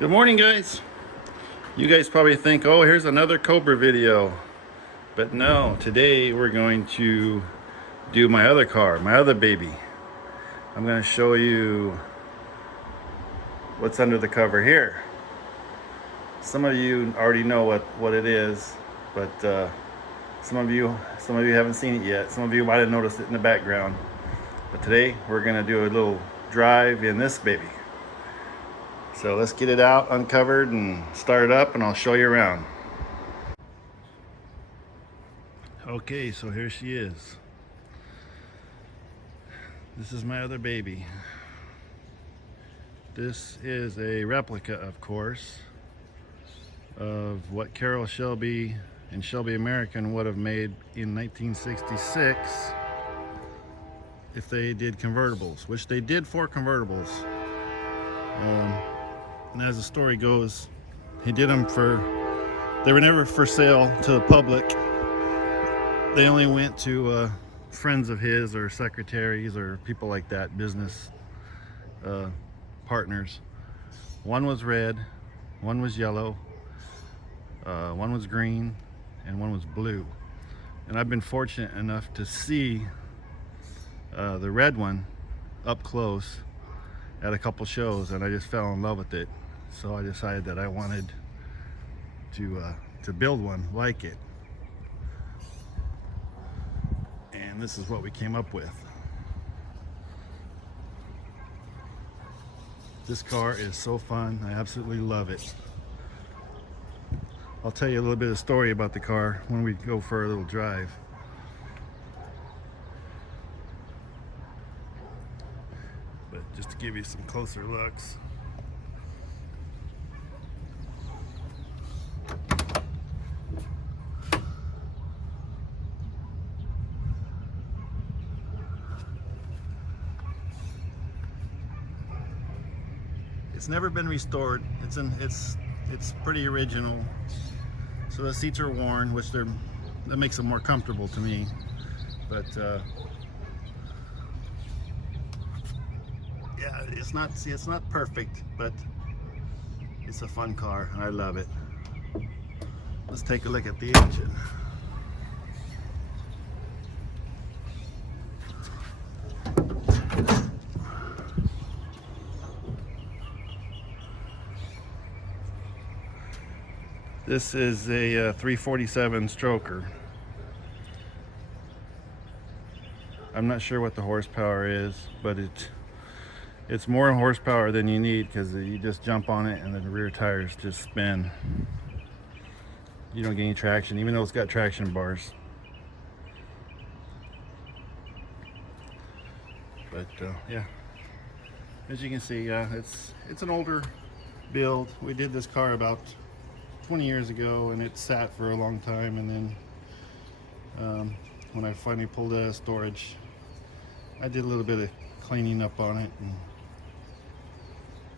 Good morning, guys. You guys probably think, oh, here's another Cobra video. But no, today we're going to do my other car, my other baby. I'm going to show you what's under the cover here. Some of you already know what it is, but some of you haven't seen it yet. Some of you might have noticed it in the background. But today we're going to do a little drive in this baby. So let's get it out, uncovered, and start it up, and I'll show you around. Okay, so here she is. This is my other baby. This is a replica, of course, of what Carroll Shelby and Shelby American would have made in 1966 if they did convertibles, which they did 4 convertibles. And as the story goes, he did them they were never for sale to the public. They only went to friends of his or secretaries or people like that, business partners. One was red, one was yellow, one was green, and one was blue. And I've been fortunate enough to see the red one up close at a couple shows, and I just fell in love with it. So I decided that I wanted to build one like it. And this is what we came up with. This car is so fun. I absolutely love it. I'll tell you a little bit of story about the car when we go for a little drive. But just to give you some closer looks. It's never been restored. It's pretty original. So the seats are worn, which that makes them more comfortable to me. But yeah, it's not perfect, but it's a fun car and I love it. Let's take a look at the engine. This is a 347 stroker. I'm not sure what the horsepower is, but it's more horsepower than you need, because you just jump on it and the rear tires just spin. You don't get any traction, even though it's got traction bars. But yeah, as you can see, it's an older build. We did this car about 20 years ago, and it sat for a long time, and then when I finally pulled it out of storage, I did a little bit of cleaning up on it, and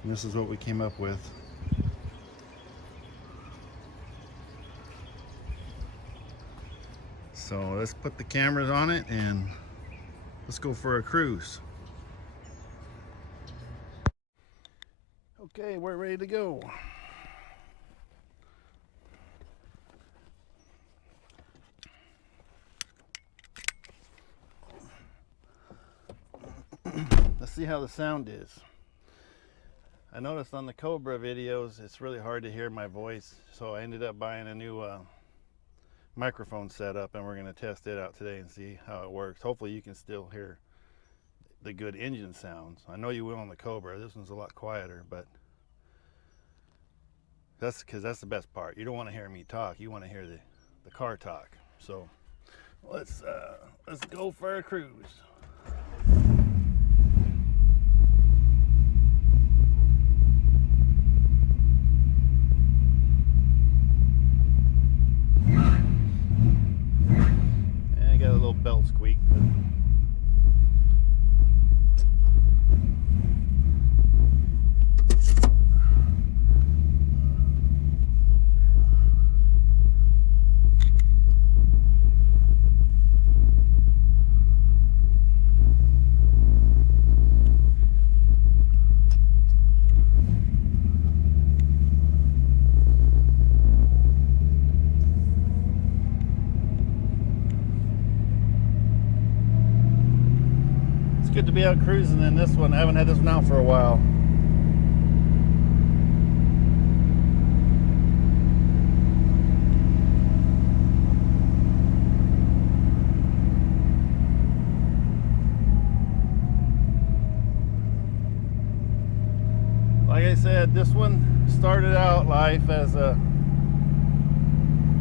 this is what we came up with. So let's put the cameras on it and let's go for a cruise. Okay, we're ready to go. Let's see how the sound is. I noticed on the Cobra videos it's really hard to hear my voice, so I ended up buying a new microphone setup, and we're going to test it out today and see how it works. Hopefully you can still hear the good engine sounds. I know you will on the Cobra. This one's a lot quieter, but that's because that's the best part. You don't want to hear me talk, you want to hear the car talk. So let's go for a cruise. Belt squeak, but good to be out cruising in this one. I haven't had this one out for a while. Like I said, this one started out life as a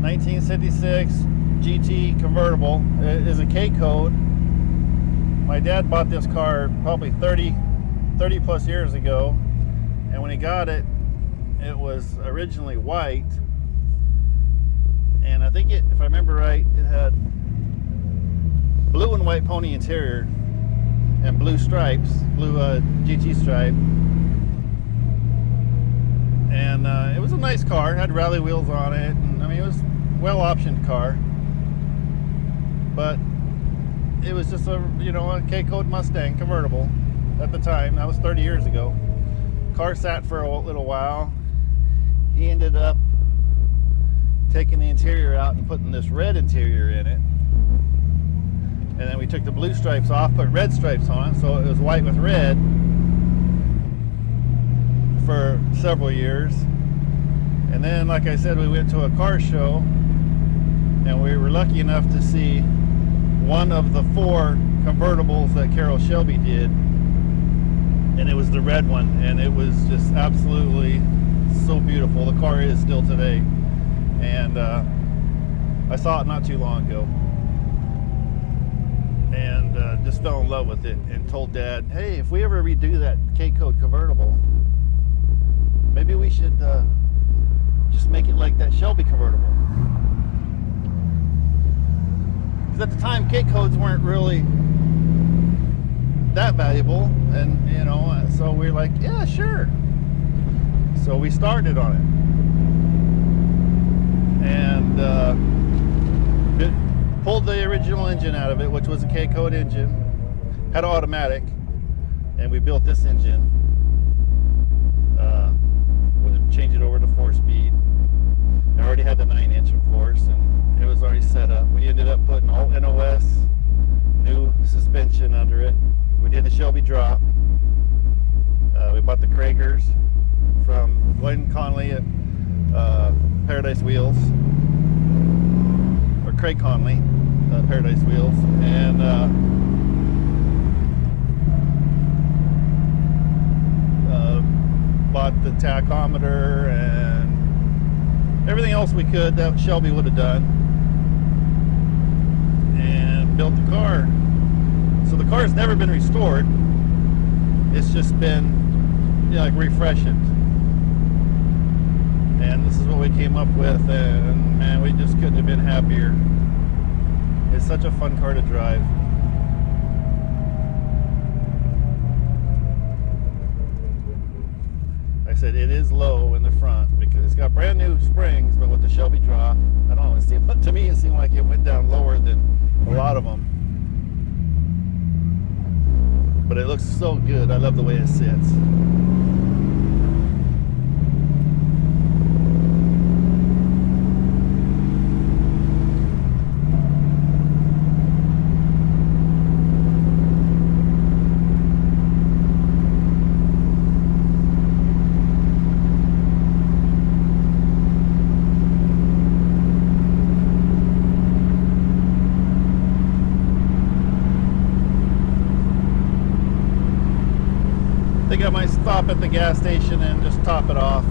1966 GT convertible. It is a K code. My dad bought this car probably 30 plus years ago, and when he got it, it was originally white, and I think if I remember right, it had blue and white pony interior and blue stripes, blue GT stripe. And it was a nice car. It had rally wheels on it, and I mean, it was well optioned car, but it was just a a K code Mustang convertible at the time. That was 30 years ago. Car sat for a little while. He ended up taking the interior out and putting this red interior in it, and then we took the blue stripes off, put red stripes on it, so it was white with red for several years. And then, like I said, we went to a car show, and we were lucky enough to see one of the 4 convertibles that Carroll Shelby did, and it was the red one, and it was just absolutely so beautiful. The car is still today, and I saw it not too long ago, and just fell in love with it, and told Dad, hey, if we ever redo that K code convertible, maybe we should just make it like that Shelby convertible. Because at the time, K codes weren't really that valuable, and so we're like, yeah, sure. So we started on it, and it pulled the original engine out of it, which was a K code engine, had automatic, and we built this engine. Change it over to 4-speed. I already had the 9-inch, of course, and it was already set up. We ended up putting all NOS, new suspension under it. We did the Shelby drop. We bought the Kragers from Glenn Conley at Paradise Wheels, or Craig Conley, Paradise Wheels, and bought the tachometer and everything else we could that Shelby would have done, and built the car. So the car's never been restored. It's just been like refreshened, and this is what we came up with, and man, we just couldn't have been happier. It's such a fun car to drive. I said it is low in the front because it's got brand new springs, but with the Shelby drop, I don't know, it seemed, to me it seemed like it went down lower than a lot of them. But it looks so good. I love the way it sits. I think I might stop at the gas station and just top it off.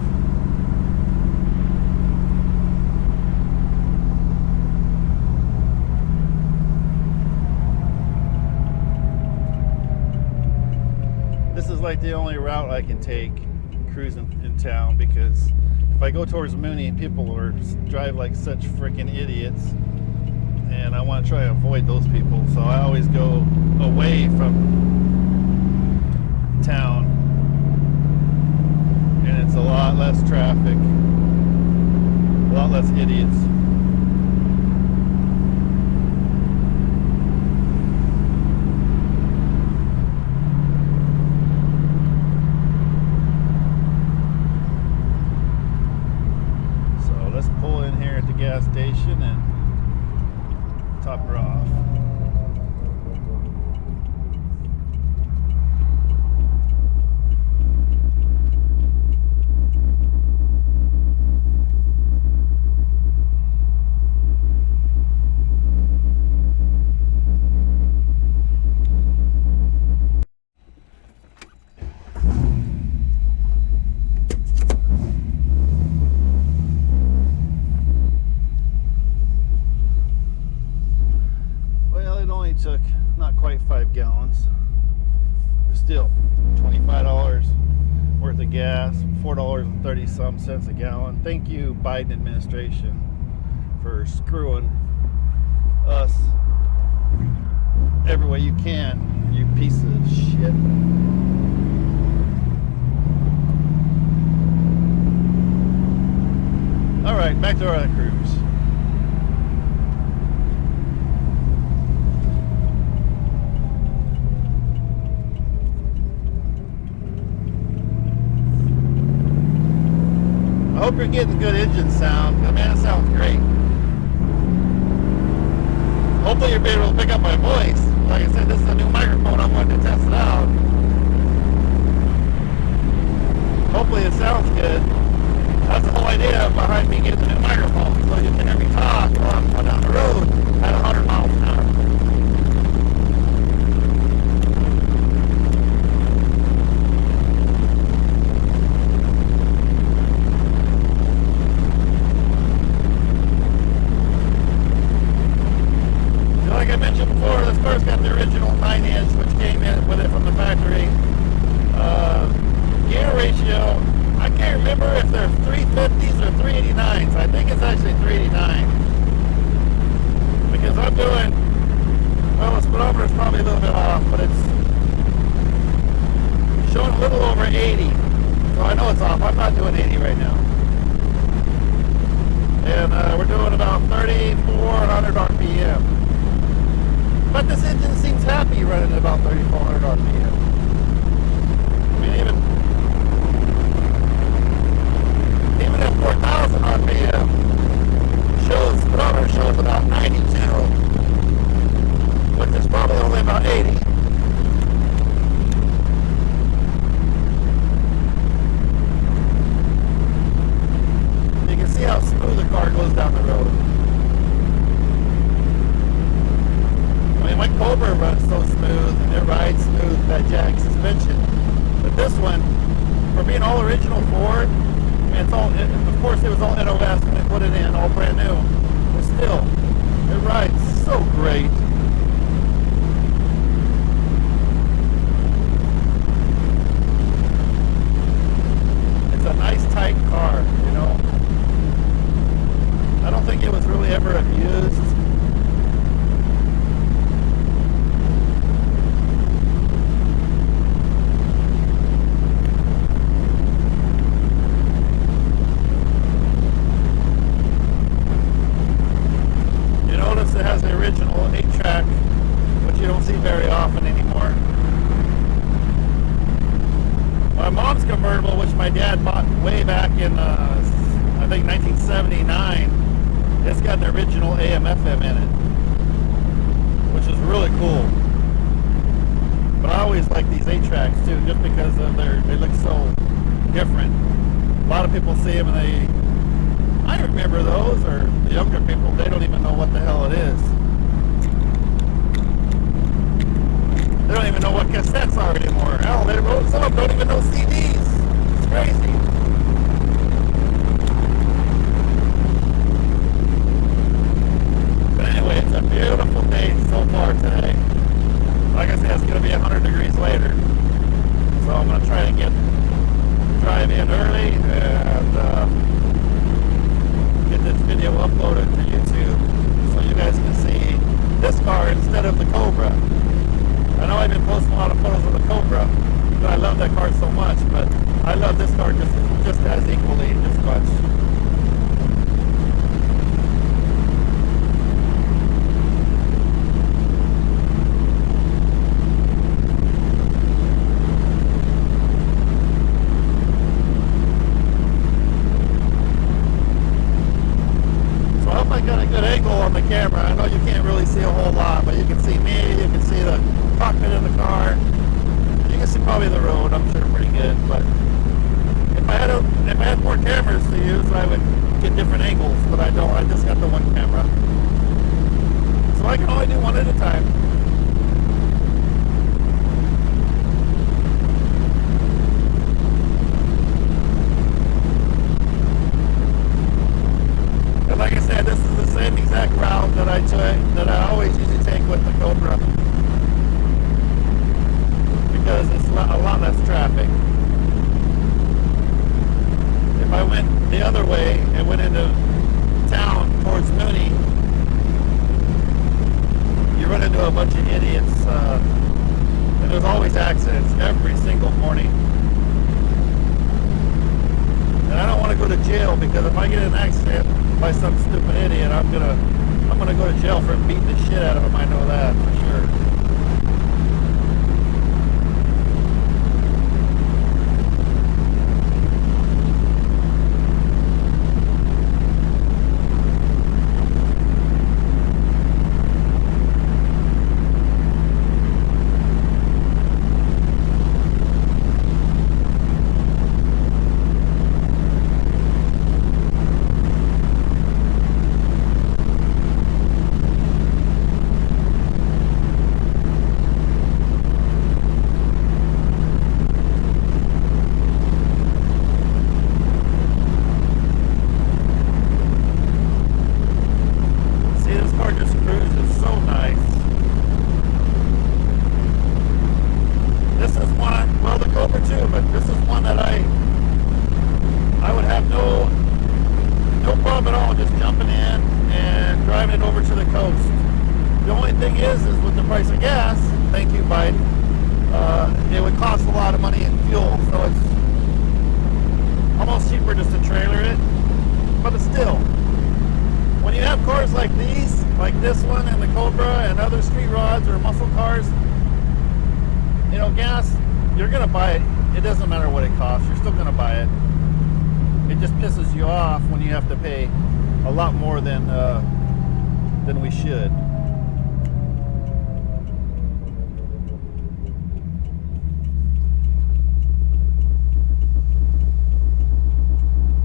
This is like the only route I can take cruising in town, because if I go towards Mooney, people drive like such freaking idiots, and I want to try to avoid those people. So I always go away from town, and it's a lot less traffic, a lot less idiots. So let's pull in here at the gas station and top her off. gas, $4.30 some cents a gallon. Thank you, Biden administration, for screwing us every way you can, you piece of shit. All right, back to our cruise. I hope you're getting good engine sound. I mean, that sounds great. Hopefully you'll be able to pick up my voice. Like I said, this is a new microphone. I'm going to test it out. Hopefully it sounds good. That's the whole idea behind me getting a new microphone, so you can hear me talk while I'm going down the road at 100 miles an hour. Like I mentioned before, this car's got the original 9-inch, which came in with it from the factory. Gear ratio, I can't remember if they're 350s or 389s. I think it's actually 389. Because I'm doing, well, the speedometer is probably a little bit off, but it's showing a little over 80. So I know it's off. I'm not doing 80 right now. And we're doing about 3,400 RPM. But this engine seems happy running at about 3,400 RPM. I mean, even at 4,000 RPM, speedometer shows about 92, which is probably only about 80. You can see how smooth the car goes down the road. I mean, my Cobra runs so smooth, and it rides smooth with that Jag suspension. But this one, for being all original Ford, I mean, it's all, of course it was all NOS when they put it in, all brand new. But still, it rides so great. It's a nice tight car, you know. I don't think it was really ever abused. It has the original 8-track, which you don't see very often anymore. My mom's convertible, which my dad bought way back in, I think 1979, it's got the original AM/FM in it, which is really cool. But I always like these 8-tracks too, just because of they look so different. A lot of people see them and I remember those, or the younger people, they don't even know what the hell it is. They don't even know what cassettes are anymore. Hell, some of them don't even know CDs. It's crazy. But anyway, it's a beautiful day so far today. Like I said, it's going to be 100 degrees later. So I'm going to try to drive in early and get this video uploaded to YouTube so you guys can see this car instead of the Cobra. I know I've been posting a lot of photos of the Cobra, but I love that car so much, but I love this car just as equally, just much. I got a good angle on the camera. I know you can't really see a whole lot, but you can see me, you can see the cockpit of the car. You can see probably the road, I'm sure pretty good, but if I had more cameras to use, I would get different angles, but I don't. I just got the one camera. So I can only do one at a time. Like I said, this is the same exact route that I always usually take with the Cobra, because it's a lot less traffic. I went the other way and went into town towards Mooney, you run into a bunch of idiots, and there's always accidents every single morning. And I don't want to go to jail, because if I get in an accident by some stupid idiot, I'm gonna go to jail for beating the shit out of him. I know that for sure. It would cost a lot of money in fuel, so it's almost cheaper just to trailer it. But it's still, when you have cars like these, like this one and the Cobra and other street rods or muscle cars, you know, gas, you're gonna buy it. It doesn't matter what it costs, you're still gonna buy it. It just pisses you off when you have to pay a lot more than we should.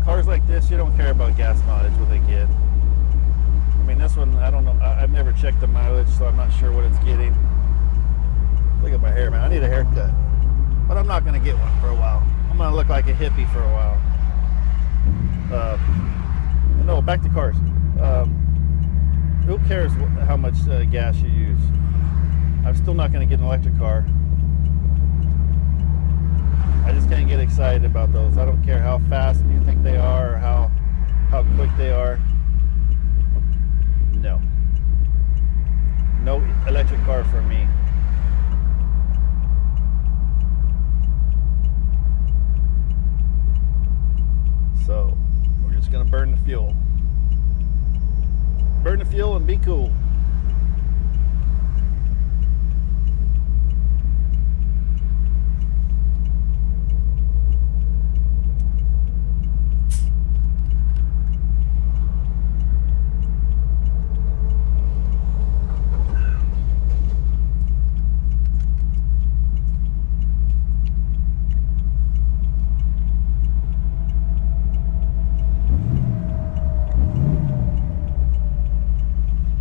Cars like this, you don't care about gas mileage, what they get. I mean, this one, I don't know. I've never checked the mileage, so I'm not sure what it's getting. Look at my hair, man. I need a haircut. But I'm not going to get one for a while. I'm going to look like a hippie for a while. No, back to cars. Who cares how much gas you use? I'm still not going to get an electric car. I just can't get excited about those. I don't care how fast you think they are or how quick they are. No. No electric car for me. So, we're just going to burn the fuel. Burn the fuel and be cool.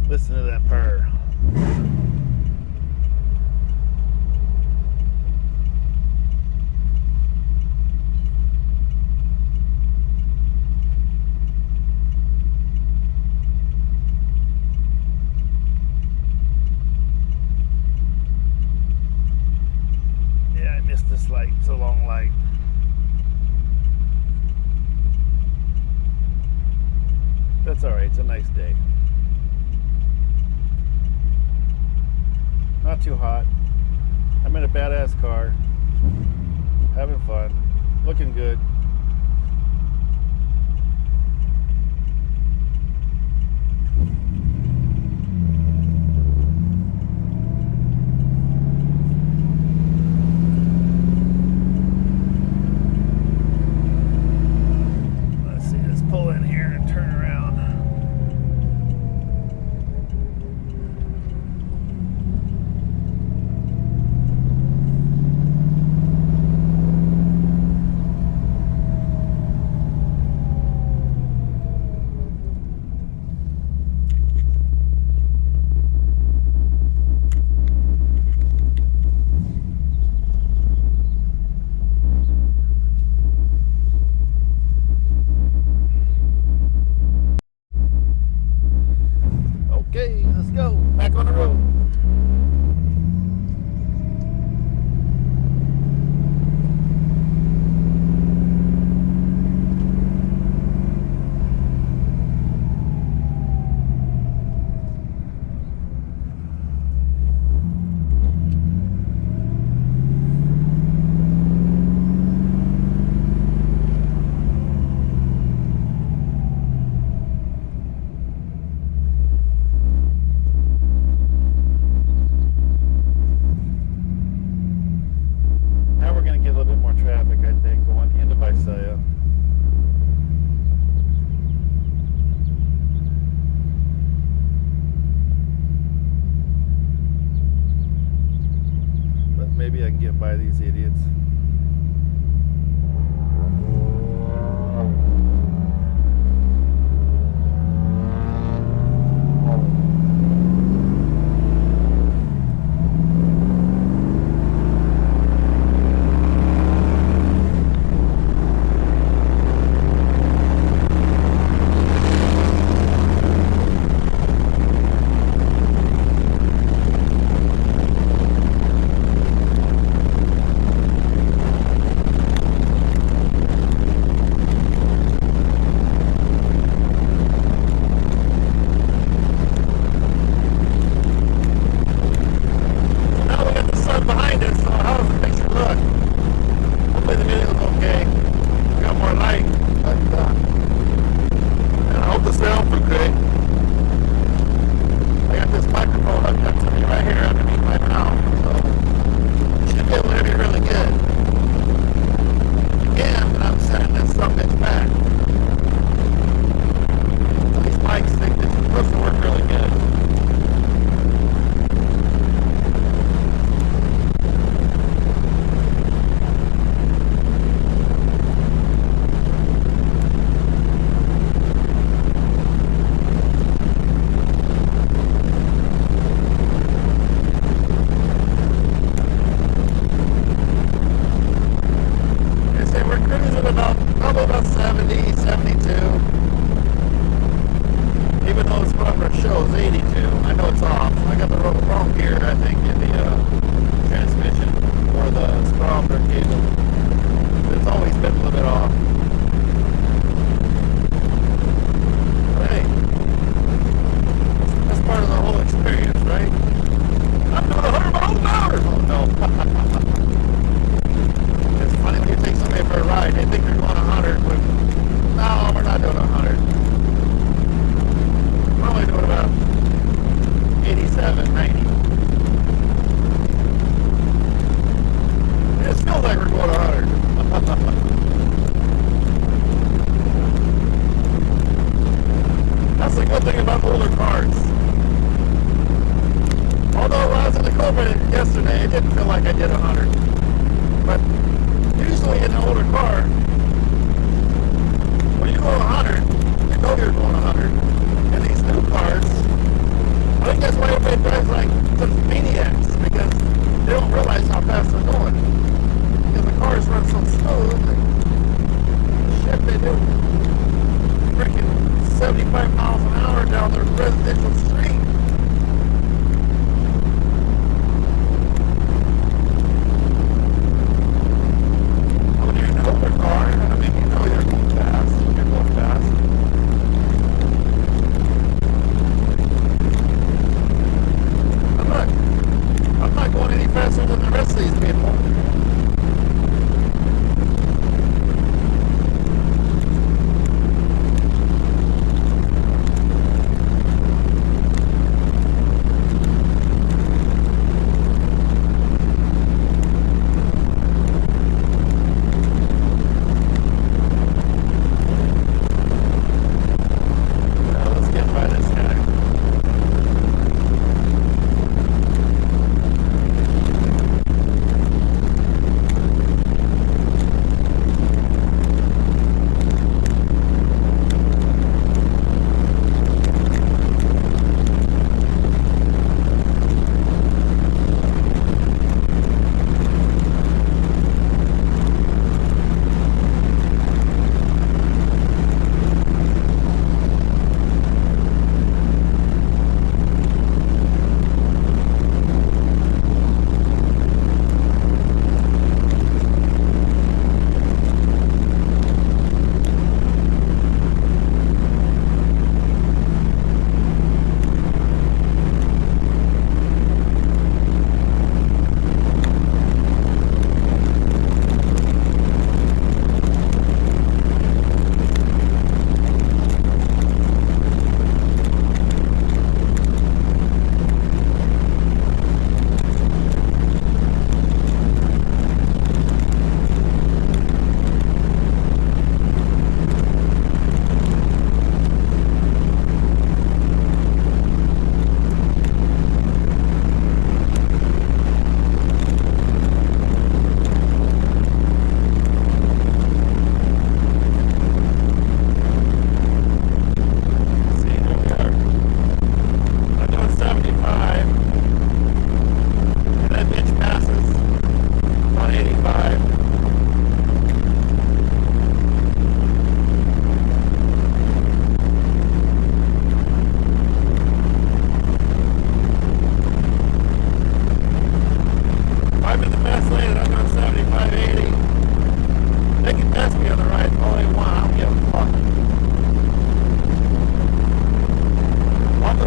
Listen to that purr. Yeah, I missed this light. It's a long light. That's all right. It's a nice day. Not too hot. I'm in a badass car. Having fun. Looking good. Let's see, let's pull in here and turn around. by these idiots. Behind us, so how does it make you look? Hopefully the video is okay. We got more light, but and I hope the sound is good. I got this microphone hooked up to me right here underneath my mouth, so it should be able to hear me really good. Again, but I'm setting this subject back. These mics think this is supposed to work really good. Probably about 70, 72. Even though the speedometer shows 82, I know it's off. I got the wrong gear, I think, in the transmission or the speedometer cable. It's always been a little bit off. But hey, that's part of the whole experience, right? I'm doing 100 miles an hour! Oh no. It's funny when you take somebody for a ride, they think they're going 100, but no, we're not doing 100. We're only doing about 87, 90. It feels like we're going 100. That's the good thing about older cars. Although when I was in the Cobra yesterday, it didn't feel like I did 100. But usually in an older car, when you go 100, you know you're going 100. In these new cars, I think that's why everybody drives like such maniacs, because they don't realize how fast they're going. Because the cars run so smooth, and shit, they do freaking 75 miles an hour down the residential street. Faster than the rest of these people.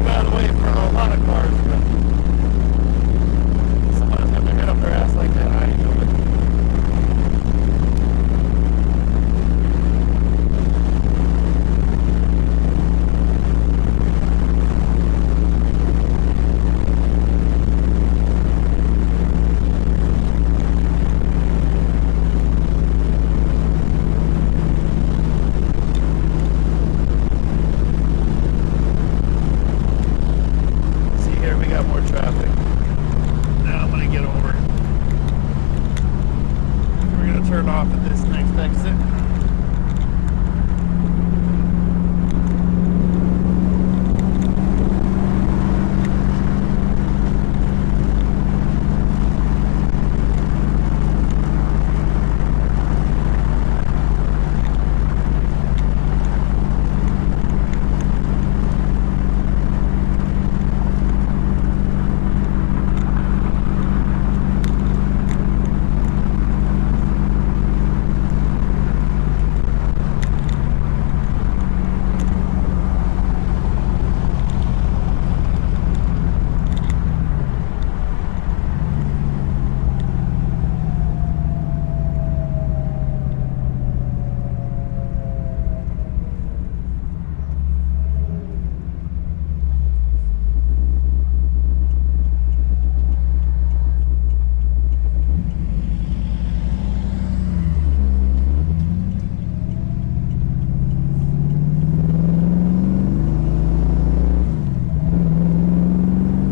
out of the way for a lot of cars, but someone's got their head up their ass like that. I ain't doing it. Turn off at this next exit.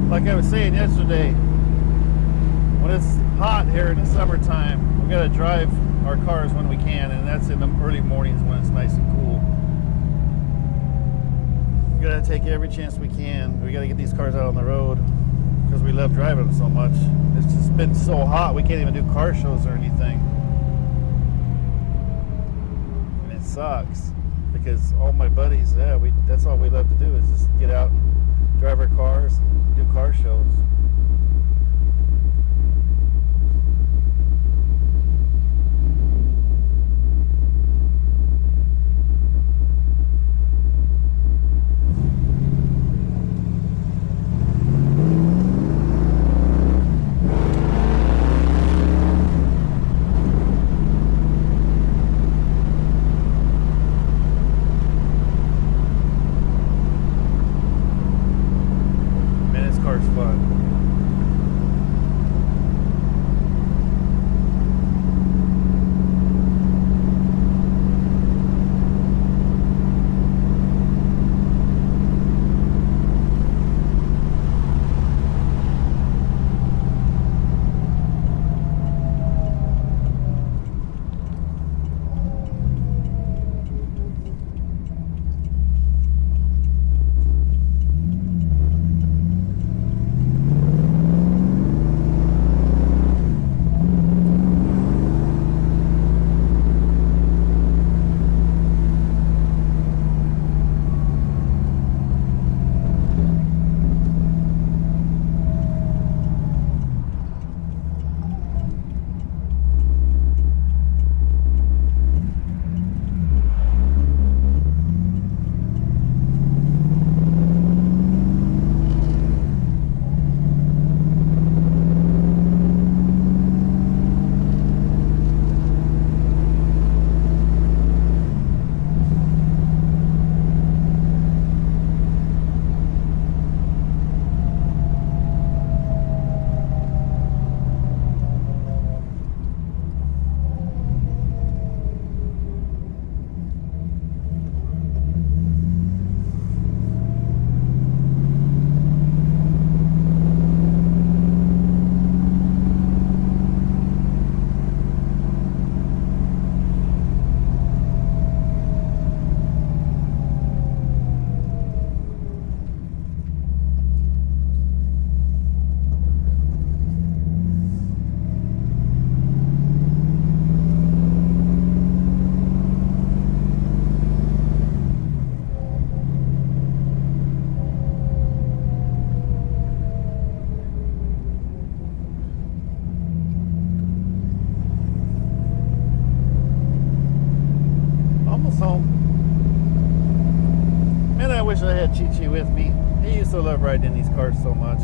Like I was saying yesterday, when it's hot here in the summertime, we gotta drive our cars when we can, and that's in the early mornings when it's nice and cool. We gotta take every chance we can. We gotta get these cars out on the road because we love driving them so much. It's just been so hot, we can't even do car shows or anything. And it sucks because all my buddies, that's all we love to do is just get out and drive our cars, do car shows. Fun. Home. Man, I wish I had Chi-Chi with me. I used to love riding in these cars so much.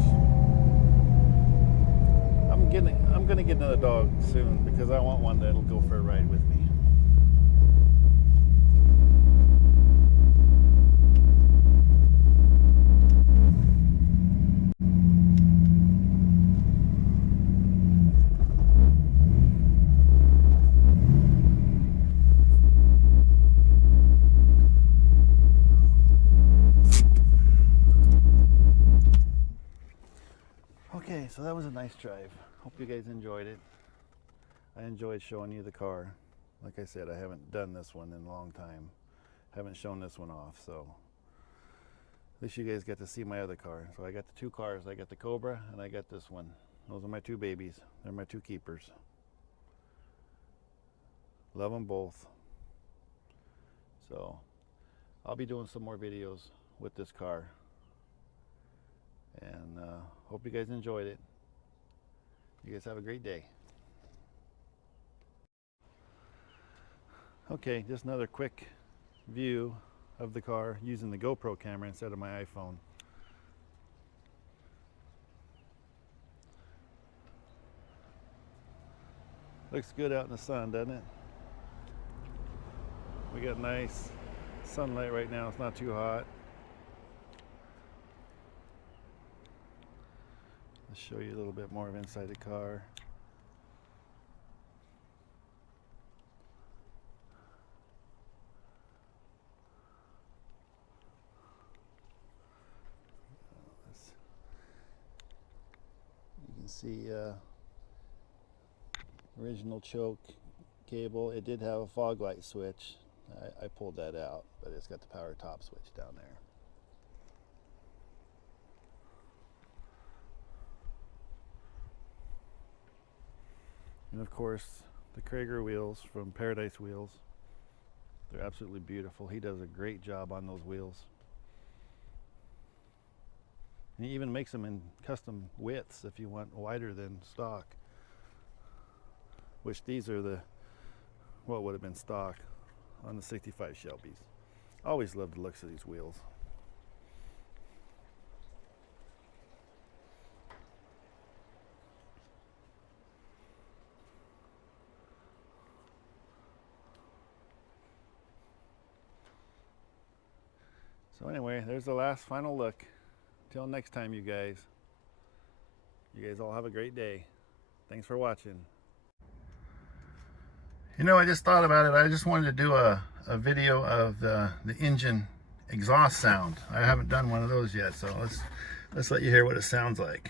I'm gonna get another dog soon because I want one that'll go for a ride with me. Okay, so that was a nice drive. Hope you guys enjoyed it. I enjoyed showing you the car. Like I said, I haven't done this one in a long time. Haven't shown this one off, so at least you guys get to see my other car. So I got the two cars. I got the Cobra and I got this one. Those are my two babies. They're my two keepers. Love them both. So I'll be doing some more videos with this car. And hope you guys enjoyed it. You guys have a great day. Okay, just another quick view of the car using the GoPro camera instead of my iPhone. Looks good out in the sun, doesn't it? We got nice sunlight right now. It's not too hot. Let's show you a little bit more of inside the car. You can see original choke cable. It did have a fog light switch. I pulled that out, but it's got the power top switch down there. And of course, the Krager wheels from Paradise Wheels. They're absolutely beautiful. He does a great job on those wheels. And he even makes them in custom widths if you want wider than stock. Which these are the, what would have been stock on the 65 Shelbys. I always loved the looks of these wheels. So anyway, there's the last final look. Till next time, you guys. You guys all have a great day. Thanks for watching. You know, I just thought about it. I just wanted to do a video of the engine exhaust sound. I haven't done one of those yet, so let's let you hear what it sounds like.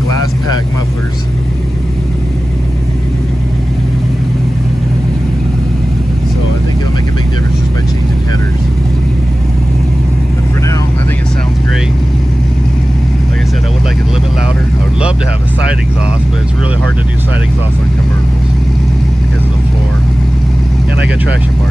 Glass pack mufflers. So I think it'll make a big difference just by changing headers. But for now, I think it sounds great. Like I said, I would like it a little bit louder. I would love to have a side exhaust, but it's really hard to do side exhaust on convertibles because of the floor. And I got traction bars.